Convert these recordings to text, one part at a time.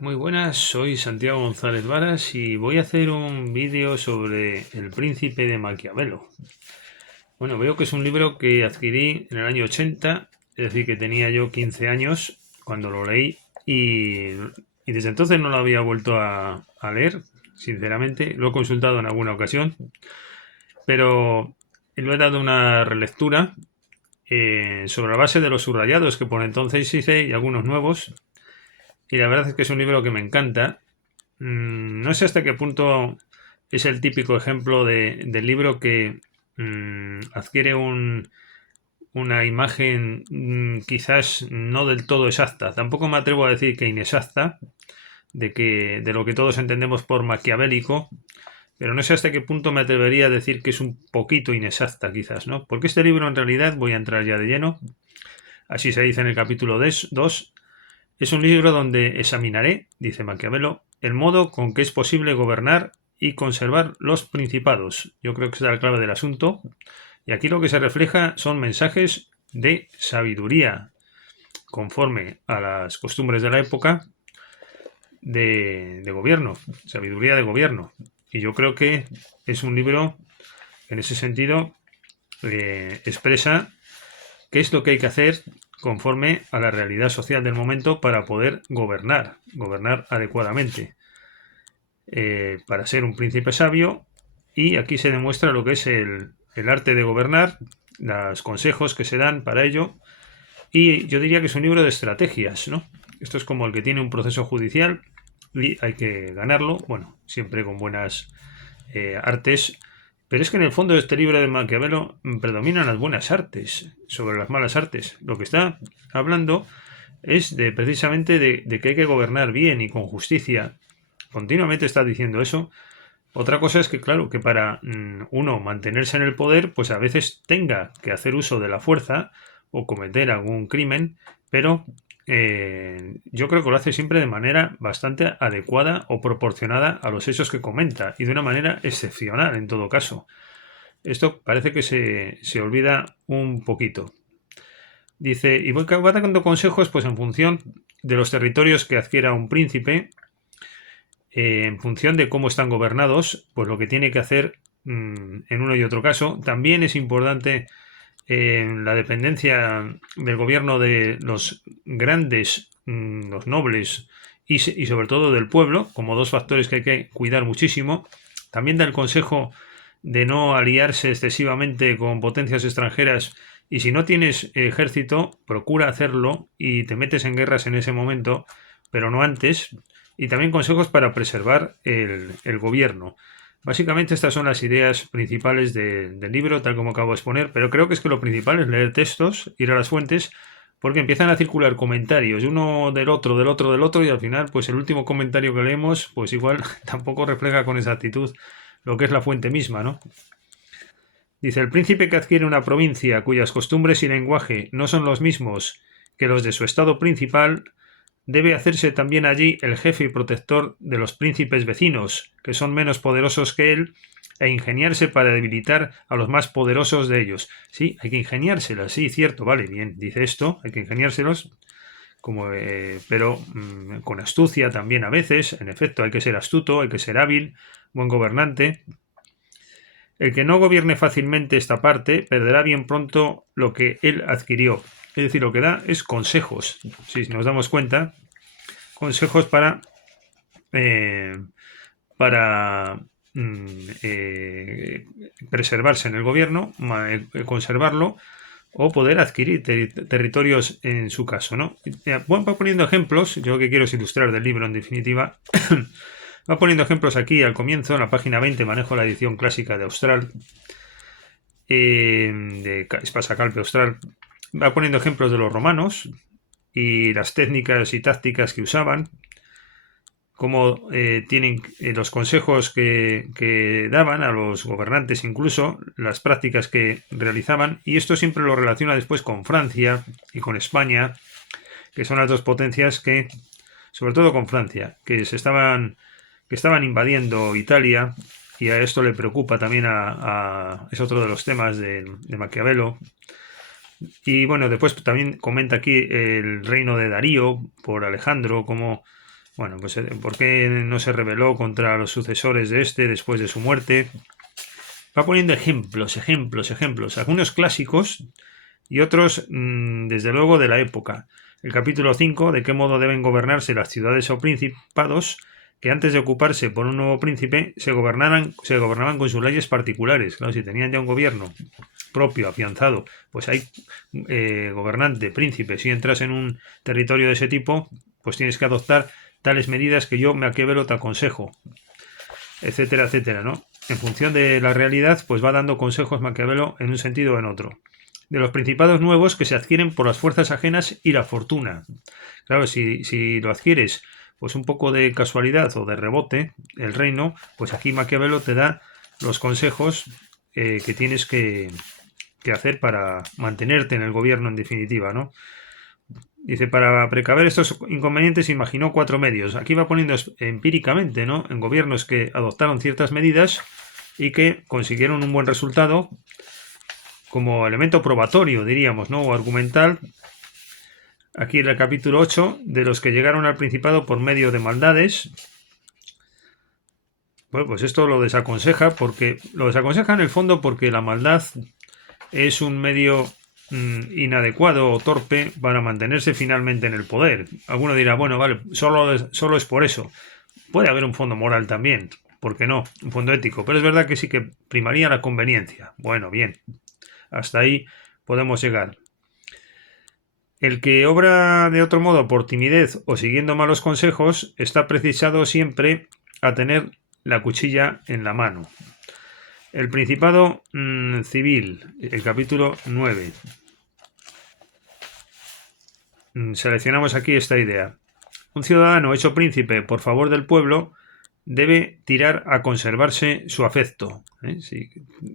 Muy buenas, soy Santiago González Varas y voy a hacer un vídeo sobre El Príncipe de Maquiavelo. Bueno, veo que es un libro que adquirí en el año 80, es decir, que tenía yo 15 años cuando lo leí y desde entonces no lo había vuelto a leer, sinceramente. Lo he consultado en alguna ocasión, pero lo he dado una relectura sobre la base de los subrayados que por entonces hice y algunos nuevos. Y la verdad es que es un libro que me encanta. No sé hasta qué punto es el típico ejemplo del libro que adquiere una imagen quizás no del todo exacta. Tampoco me atrevo a decir que inexacta, de lo que todos entendemos por maquiavélico, pero no sé hasta qué punto me atrevería a decir que es un poquito inexacta, quizás, ¿no? Porque este libro en realidad, voy a entrar ya de lleno, así se dice en el capítulo 2, es un libro donde examinaré, dice Maquiavelo, el modo con que es posible gobernar y conservar los principados. Yo creo que esa es la clave del asunto. Y aquí lo que se refleja son mensajes de sabiduría, conforme a las costumbres de la época, de gobierno, sabiduría de gobierno. Y yo creo que es un libro, en ese sentido, expresa qué es lo que hay que hacer conforme a la realidad social del momento para poder gobernar adecuadamente, para ser un príncipe sabio. Y aquí se demuestra lo que es el arte de gobernar, los consejos que se dan para ello. Y yo diría que es un libro de estrategias, ¿no? Esto es como el que tiene un proceso judicial y hay que ganarlo, bueno, siempre con buenas artes. Pero es que en el fondo de este libro de Maquiavelo predominan las buenas artes sobre las malas artes. Lo que está hablando es precisamente de que hay que gobernar bien y con justicia. Continuamente está diciendo eso. Otra cosa es que, claro, que para uno mantenerse en el poder, pues a veces tenga que hacer uso de la fuerza o cometer algún crimen, pero yo creo que lo hace siempre de manera bastante adecuada o proporcionada a los hechos que comenta y de una manera excepcional en todo caso. Esto parece que se olvida un poquito. Dice, y va dando consejos pues en función de los territorios que adquiera un príncipe, en función de cómo están gobernados, pues lo que tiene que hacer en uno y otro caso. También es importante la dependencia del gobierno de los grandes, los nobles y sobre todo del pueblo, como dos factores que hay que cuidar muchísimo. También da el consejo de no aliarse excesivamente con potencias extranjeras y si no tienes ejército, procura hacerlo y te metes en guerras en ese momento, pero no antes. Y también consejos para preservar el gobierno. Básicamente estas son las ideas principales del libro, tal como acabo de exponer, pero creo que es que lo principal es leer textos, ir a las fuentes, porque empiezan a circular comentarios, uno del otro, del otro, del otro, y al final, pues el último comentario que leemos, pues igual tampoco refleja con exactitud lo que es la fuente misma, ¿no? Dice, el príncipe que adquiere una provincia cuyas costumbres y lenguaje no son los mismos que los de su estado principal, debe hacerse también allí el jefe y protector de los príncipes vecinos, que son menos poderosos que él, e ingeniarse para debilitar a los más poderosos de ellos. Sí, hay que ingeniárselas, sí, cierto, vale, bien, dice esto, hay que ingeniárselos, pero con astucia también a veces, en efecto, hay que ser astuto, hay que ser hábil, buen gobernante. El que no gobierne fácilmente esta parte perderá bien pronto lo que él adquirió. Es decir, lo que da es consejos. Si nos damos cuenta, consejos eh, para preservarse en el gobierno, conservarlo o poder adquirir territorios en su caso, ¿no? Bueno, va poniendo ejemplos, yo lo que quiero es ilustrar del libro en definitiva. Va poniendo ejemplos aquí al comienzo, en la página 20, manejo la edición clásica de Austral, de Espasacalpe Austral. Va poniendo ejemplos de los romanos y las técnicas y tácticas que usaban, cómo tienen los consejos que daban a los gobernantes, incluso las prácticas que realizaban, y esto siempre lo relaciona después con Francia y con España, que son las dos potencias que, sobre todo con Francia, que estaban invadiendo Italia, y a esto le preocupa también es otro de los temas de Maquiavelo. Y bueno, después también comenta aquí el reino de Darío por Alejandro, como Bueno, pues ¿por qué no se rebeló contra los sucesores de este después de su muerte? Va poniendo ejemplos, algunos clásicos y otros, desde luego, de la época. El capítulo 5, de qué modo deben gobernarse las ciudades o principados, que antes de ocuparse por un nuevo príncipe se gobernaban con sus leyes particulares. Claro, si tenían ya un gobierno propio, afianzado, pues hay gobernante, príncipe. Si entras en un territorio de ese tipo, pues tienes que adoptar tales medidas que yo, Maquiavelo, te aconsejo, etcétera, etcétera, ¿no? En función de la realidad, pues va dando consejos Maquiavelo en un sentido o en otro. De los principados nuevos que se adquieren por las fuerzas ajenas y la fortuna. Claro, si lo adquieres pues un poco de casualidad o de rebote, el reino, pues aquí Maquiavelo te da los consejos que tienes que hacer para mantenerte en el gobierno en definitiva, ¿no? Dice, para precaver estos inconvenientes imaginó 4 medios. Aquí va poniendo empíricamente, ¿no? En gobiernos que adoptaron ciertas medidas y que consiguieron un buen resultado como elemento probatorio, diríamos, ¿no? O argumental. Aquí en el capítulo 8, de los que llegaron al Principado por medio de maldades. Bueno, pues esto lo desaconseja en el fondo porque la maldad es un medio inadecuado o torpe para mantenerse finalmente en el poder. Alguno dirá, bueno, vale, solo es por eso. Puede haber un fondo moral también, ¿por qué no? Un fondo ético, pero es verdad que sí que primaría la conveniencia. Bueno, bien, hasta ahí podemos llegar. El que obra de otro modo por timidez o siguiendo malos consejos está precisado siempre a tener la cuchilla en la mano. El Principado civil, el capítulo 9. Seleccionamos aquí esta idea. Un ciudadano hecho príncipe por favor del pueblo debe tirar a conservarse su afecto. Si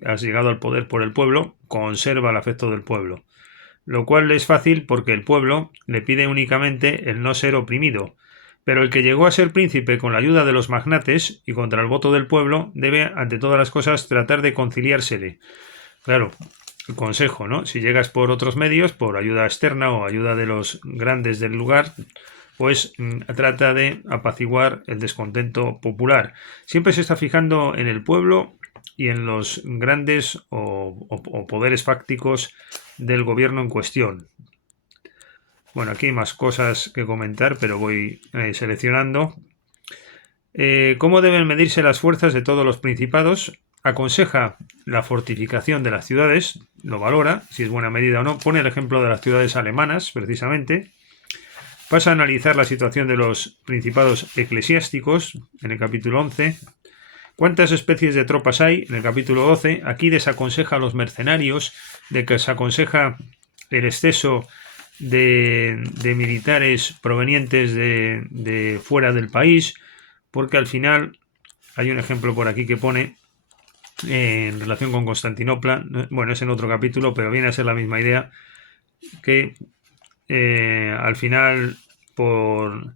has llegado al poder por el pueblo, conserva el afecto del pueblo. Lo cual es fácil porque el pueblo le pide únicamente el no ser oprimido. Pero el que llegó a ser príncipe con la ayuda de los magnates y contra el voto del pueblo debe, ante todas las cosas, tratar de conciliársele. Claro, el consejo, ¿no? Si llegas por otros medios, por ayuda externa o ayuda de los grandes del lugar, pues trata de apaciguar el descontento popular. Siempre se está fijando en el pueblo y en los grandes o poderes fácticos del gobierno en cuestión. Bueno, aquí hay más cosas que comentar, pero voy seleccionando. ¿Cómo deben medirse las fuerzas de todos los principados? Aconseja la fortificación de las ciudades, lo valora, si es buena medida o no. Pone el ejemplo de las ciudades alemanas, precisamente. Pasa a analizar la situación de los principados eclesiásticos, en el capítulo 11. ¿Cuántas especies de tropas hay? En el capítulo 12. Aquí desaconseja a los mercenarios, desaconseja el exceso de militares provenientes de fuera del país, porque al final hay un ejemplo por aquí que pone en relación con Constantinopla, bueno, es en otro capítulo, pero viene a ser la misma idea, que al final por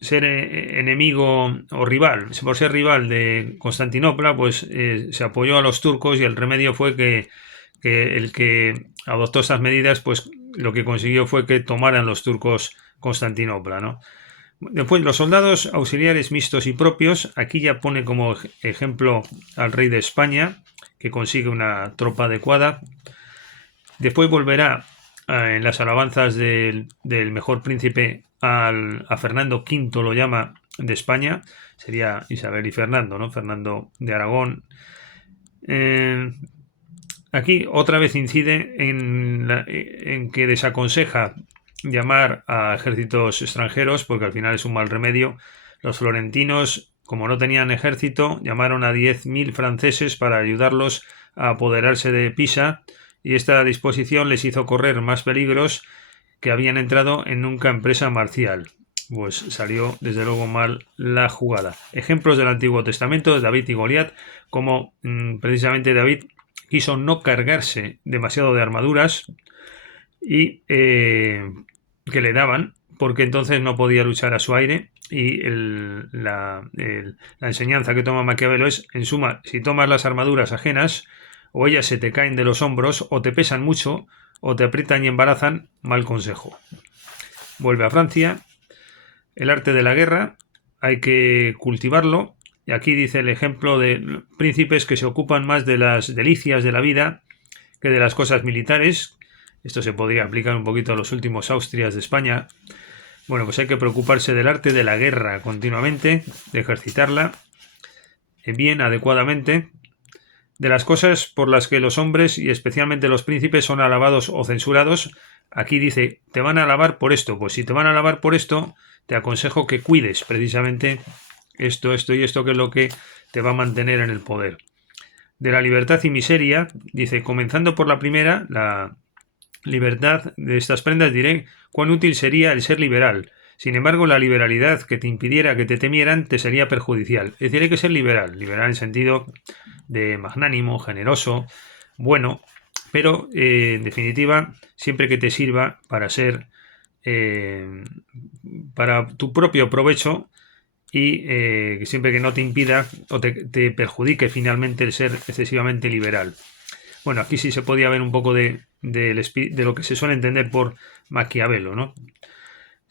ser enemigo o rival, por ser rival de Constantinopla, pues se apoyó a los turcos y el remedio fue que el que adoptó esas medidas, pues lo que consiguió fue que tomaran los turcos Constantinopla, ¿no? Después, los soldados auxiliares mixtos y propios, aquí ya pone como ejemplo al rey de España, que consigue una tropa adecuada. Después volverá en las alabanzas del mejor príncipe a Fernando V, lo llama, de España. Sería Isabel y Fernando, ¿no? Fernando de Aragón. Aquí otra vez incide en que desaconseja llamar a ejércitos extranjeros, porque al final es un mal remedio. Los florentinos, como no tenían ejército, llamaron a 10.000 franceses para ayudarlos a apoderarse de Pisa, y esta disposición les hizo correr más peligros que habían entrado en nunca empresa marcial. Pues salió desde luego mal la jugada. Ejemplos del Antiguo Testamento de David y Goliat, como precisamente David quiso no cargarse demasiado de armaduras y que le daban, porque entonces no podía luchar a su aire. Y la enseñanza que toma Maquiavelo es, en suma, si tomas las armaduras ajenas, o ellas se te caen de los hombros, o te pesan mucho, o te aprietan y embarazan, mal consejo. vuelve a Francia. El arte de la guerra, hay que cultivarlo. Y aquí dice el ejemplo de príncipes que se ocupan más de las delicias de la vida que de las cosas militares. Esto se podría aplicar un poquito a los últimos Austrias de España. Bueno, pues hay que preocuparse del arte de la guerra continuamente, de ejercitarla bien, adecuadamente, de las cosas por las que los hombres y especialmente los príncipes son alabados o censurados. Aquí dice, te van a alabar por esto. Pues si te van a alabar por esto, te aconsejo que cuides precisamente esto y esto, que es lo que te va a mantener en el poder. De la libertad y miseria, dice, comenzando por la primera, la libertad de estas prendas, diré cuán útil sería el ser liberal. Sin embargo, la liberalidad que te impidiera que te temieran te sería perjudicial. Es decir, hay que ser liberal en sentido de magnánimo, generoso, bueno, pero en definitiva, siempre que te sirva para ser, para tu propio provecho y siempre que no te impida o te perjudique finalmente el ser excesivamente liberal. Bueno, aquí sí se podía ver un poco de lo que se suele entender por Maquiavelo, ¿no?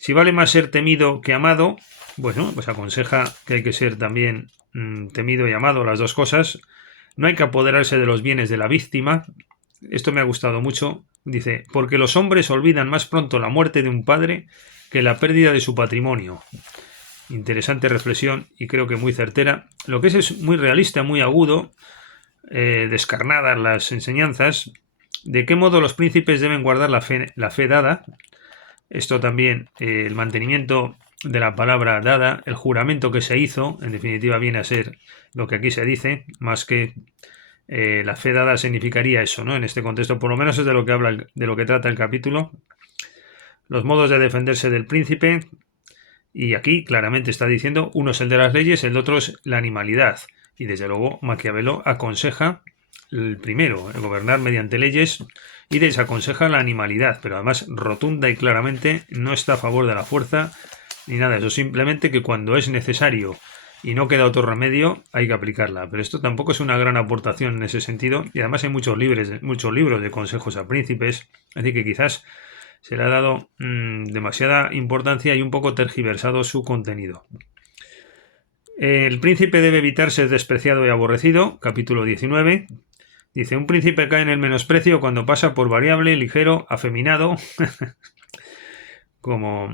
Si vale más ser temido que amado, bueno, pues aconseja que hay que ser también temido y amado, las dos cosas. No hay que apoderarse de los bienes de la víctima. Esto me ha gustado mucho. Dice, porque los hombres olvidan más pronto la muerte de un padre que la pérdida de su patrimonio. Interesante reflexión y creo que muy certera. Lo que es muy realista, muy agudo, descarnadas las enseñanzas. De qué modo los príncipes deben guardar la fe dada. Esto también, el mantenimiento de la palabra dada, el juramento que se hizo, en definitiva viene a ser lo que aquí se dice, más que la fe dada significaría eso, ¿no? En este contexto, por lo menos es de lo que habla, de lo que trata el capítulo. Los modos de defenderse del príncipe, y aquí claramente está diciendo, uno es el de las leyes, el otro es la animalidad. Y desde luego Maquiavelo aconseja el primero, el gobernar mediante leyes, y desaconseja la animalidad, pero además rotunda y claramente no está a favor de la fuerza ni nada de eso, simplemente que cuando es necesario y no queda otro remedio hay que aplicarla, pero esto tampoco es una gran aportación en ese sentido y además hay muchos libros de consejos a príncipes, así que quizás se le ha dado demasiada importancia y un poco tergiversado su contenido. El príncipe debe evitar ser despreciado y aborrecido, capítulo 19. Dice, un príncipe cae en el menosprecio cuando pasa por variable, ligero, afeminado, como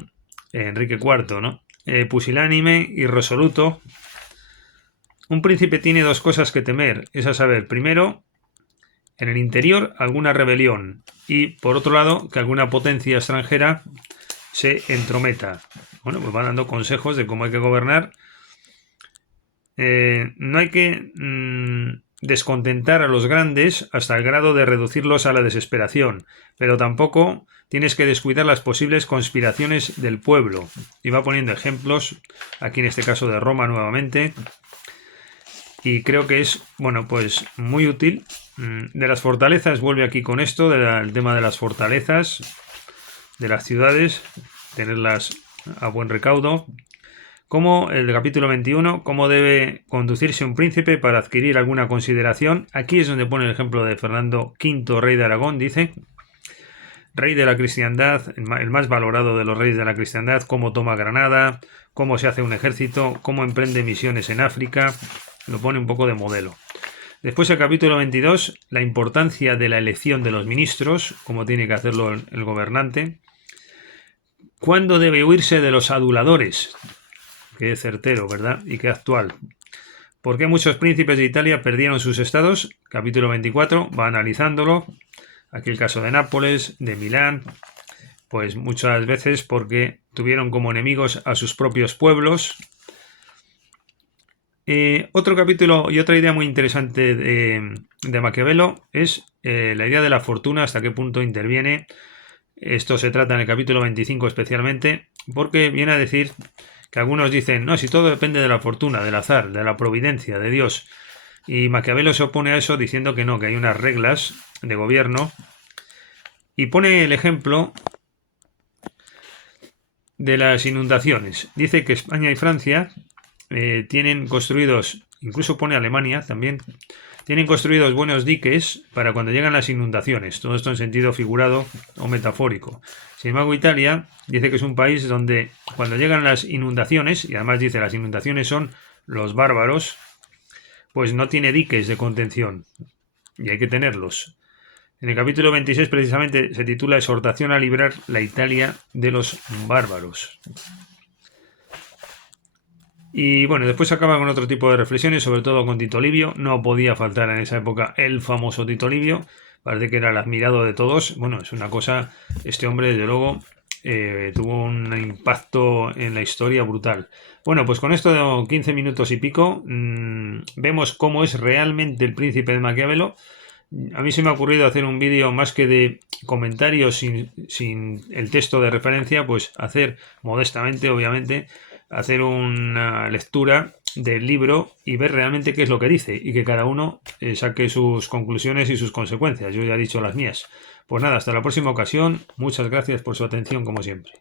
Enrique IV, ¿no? Pusilánime, irresoluto. Un príncipe tiene dos cosas que temer, es a saber, primero, en el interior alguna rebelión y, por otro lado, que alguna potencia extranjera se entrometa. Bueno, pues va dando consejos de cómo hay que gobernar. No hay que descontentar a los grandes hasta el grado de reducirlos a la desesperación, pero tampoco tienes que descuidar las posibles conspiraciones del pueblo. Y va poniendo ejemplos, aquí en este caso de Roma nuevamente, y creo que es, bueno, pues muy útil. De las fortalezas, vuelve aquí con esto, del tema de las fortalezas, de las ciudades, tenerlas a buen recaudo. Como el capítulo 21, cómo debe conducirse un príncipe para adquirir alguna consideración. Aquí es donde pone el ejemplo de Fernando V, rey de Aragón, dice, rey de la cristiandad, el más valorado de los reyes de la cristiandad, cómo toma Granada, cómo se hace un ejército, cómo emprende misiones en África, lo pone un poco de modelo. Después el capítulo 22, la importancia de la elección de los ministros, cómo tiene que hacerlo el gobernante. ¿Cuándo debe huirse de los aduladores? Qué certero, ¿verdad? Y qué actual. ¿Por qué muchos príncipes de Italia perdieron sus estados? Capítulo 24, va analizándolo. Aquí el caso de Nápoles, de Milán, pues muchas veces porque tuvieron como enemigos a sus propios pueblos. Otro capítulo y otra idea muy interesante de Maquiavelo es la idea de la fortuna, hasta qué punto interviene. Esto se trata en el capítulo 25 especialmente, porque viene a decir que algunos dicen, no, si todo depende de la fortuna, del azar, de la providencia, de Dios. Y Maquiavelo se opone a eso diciendo que no, que hay unas reglas de gobierno. Y pone el ejemplo de las inundaciones. Dice que España y Francia tienen construidos, incluso pone Alemania también, Tienen construidos buenos diques para cuando llegan las inundaciones, todo esto en sentido figurado o metafórico. Sin embargo, Italia dice que es un país donde cuando llegan las inundaciones, y además dice las inundaciones son los bárbaros, pues no tiene diques de contención, y hay que tenerlos. En el capítulo 26 precisamente se titula Exhortación a librar la Italia de los bárbaros. Y bueno, después acaba con otro tipo de reflexiones, sobre todo con Tito Livio. No podía faltar en esa época el famoso Tito Livio. Parece que era el admirado de todos. Bueno, es una cosa, este hombre desde luego tuvo un impacto en la historia brutal. Bueno, pues con esto de 15 minutos y pico vemos cómo es realmente el príncipe de Maquiavelo. A mí se me ha ocurrido hacer un vídeo más que de comentarios sin el texto de referencia, pues hacer modestamente, obviamente, hacer una lectura del libro y ver realmente qué es lo que dice y que cada uno saque sus conclusiones y sus consecuencias. Yo ya he dicho las mías. Pues nada, hasta la próxima ocasión. Muchas gracias por su atención como siempre.